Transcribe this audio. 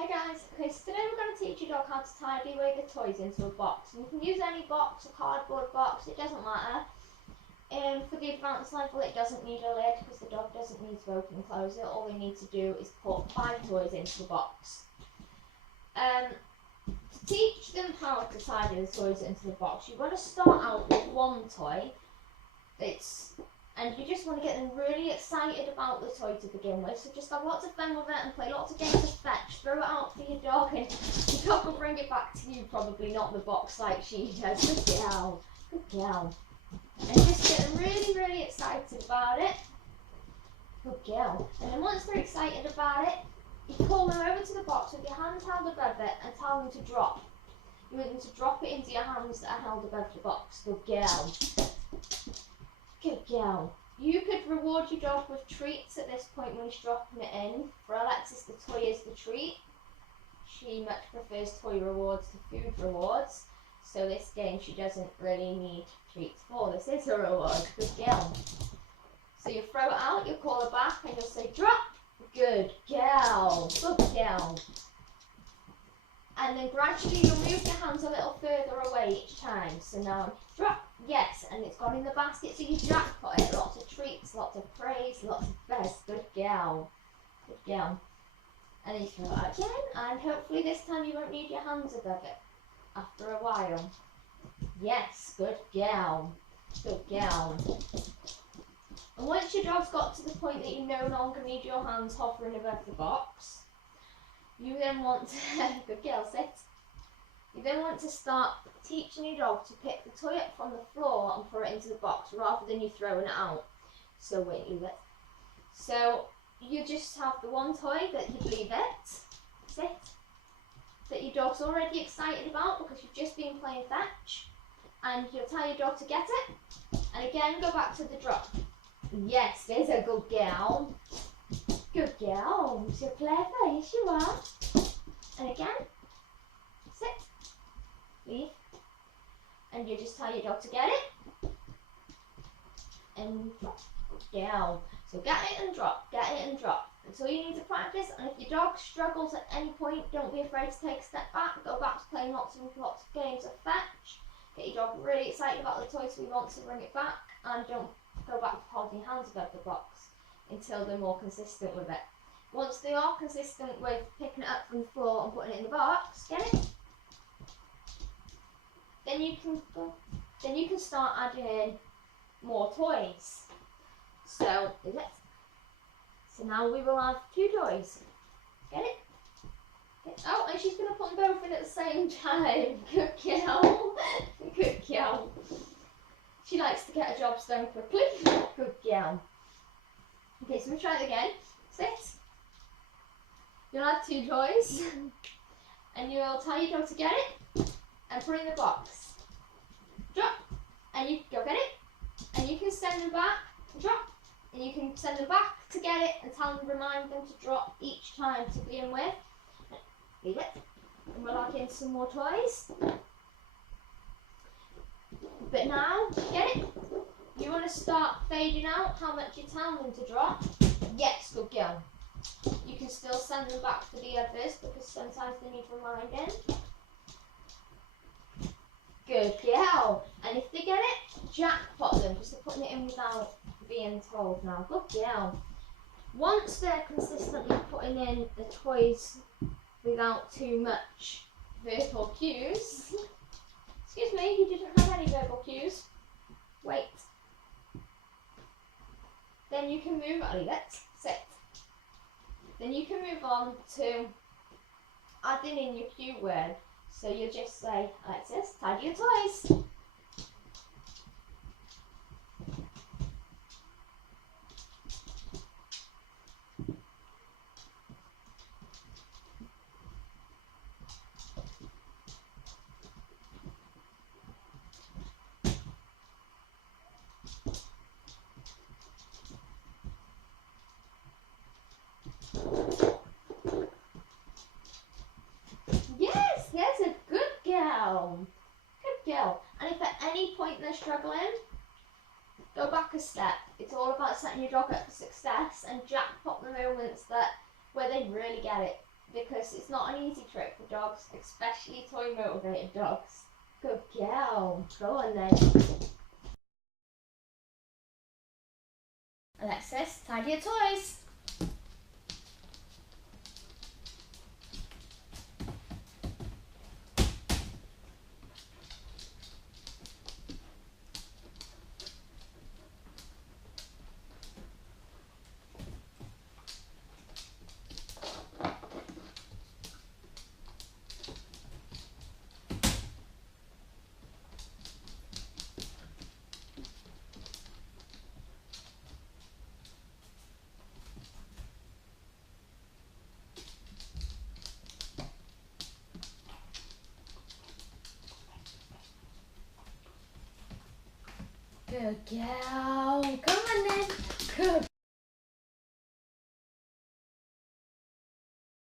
Hi guys, okay, so today we're going to teach your dog how to tidy away the toys into a box. And you can use any box, a cardboard box, it doesn't matter. For the advanced level it doesn't need a lid because the dog doesn't need to open and close it. All they need to do is put 5 toys into the box. To teach them how to tidy the toys into the box, you want to start out with one toy and you just want to get them really excited about the toy to begin with. So just have lots of fun with it and play lots of games of fetch. Throw it out for your dog and your dog will bring it back to you, probably not the box like she does. Good girl, good girl. And just get them really, really excited about it. Good girl. And then once they're excited about it, you call them over to the box with your hands held above it and tell them to drop. You want them to drop it into your hands that are held above the box. Good girl. Good girl. You could reward your dog with treats at this point when he's dropping it in. For Alexis, the toy is the treat. She much prefers toy rewards to food rewards. So this game she doesn't really need treats for. This is a reward. Good girl. So you throw it out, you call her back and you'll say drop. Good girl. Good girl. And then gradually you'll move your hands a little further away each time. So now drop. Yes, and it's gone in the basket, so you jackpot it. Lots of treats, lots of praise, lots of best. Good girl. Good girl. And then you throw it out again, and hopefully this time you won't need your hands above it after a while. Yes, good girl. Good girl. And once your dog's got to the point that you no longer need your hands hovering above the box, you then want to, good girl, sit. You then want to start teaching your dog to pick the toy up from the floor and put it into the box rather than you throwing it out. So wait, leave it. So you just have the one toy that you'd leave it, sit, that your dog's already excited about because you've just been playing fetch, and you'll tell your dog to get it, and again go back to the drop. Yes, there's a good girl. Good girl, so clever, yes you are. And again, sit, leave, and you just tell your dog to get it, and drop. Good girl. So get it and drop, get it and drop. And so you need to practice, and if your dog struggles at any point, don't be afraid to take a step back, go back to playing lots of games of fetch, get your dog really excited about the toy so he wants to bring it back, and don't go back to holding your hands above the box until they're more consistent with it. Once they are consistent with picking it up from the floor and putting it in the box, get it? Then you can start adding in more toys. So is it? So now we will have 2 toys. Get it? Oh, and she's going to put them both in at the same time. Good girl. Good girl. She likes to get her jobs done quickly. Good girl. Okay, so we'll try it again. Sit. You'll have 2 toys. And you'll tell your dog to get it and put it in the box. Drop. And you go get it. And you can send them back. Drop. And you can send them back to get it and remind them to drop each time to begin with. Leave it. And we'll add in some more toys. But now, get it? You want to start fading out how much you tell them to drop. Yes, good girl. You can still send them back for the others because sometimes they need reminding. Good girl. And if they get it, jackpot them because they're putting it in without being told now. Good girl. Once they're consistently putting in the toys without too much verbal cues. Excuse me, you didn't have any verbal cues. Wait. Then you can move, I'll leave it, sit. Then you can move on to adding in your cue word. So you'll just say, Alexis, tidy your toys. Yes, there's a good girl. Good girl. And if at any point they're struggling, go back a step. It's all about setting your dog up for success and jackpot the moments where they really get it. because it's not an easy trick for dogs, especially toy motivated dogs. Good girl. Go on then. Alexis, tidy your toys. Good girl. Come on then. Good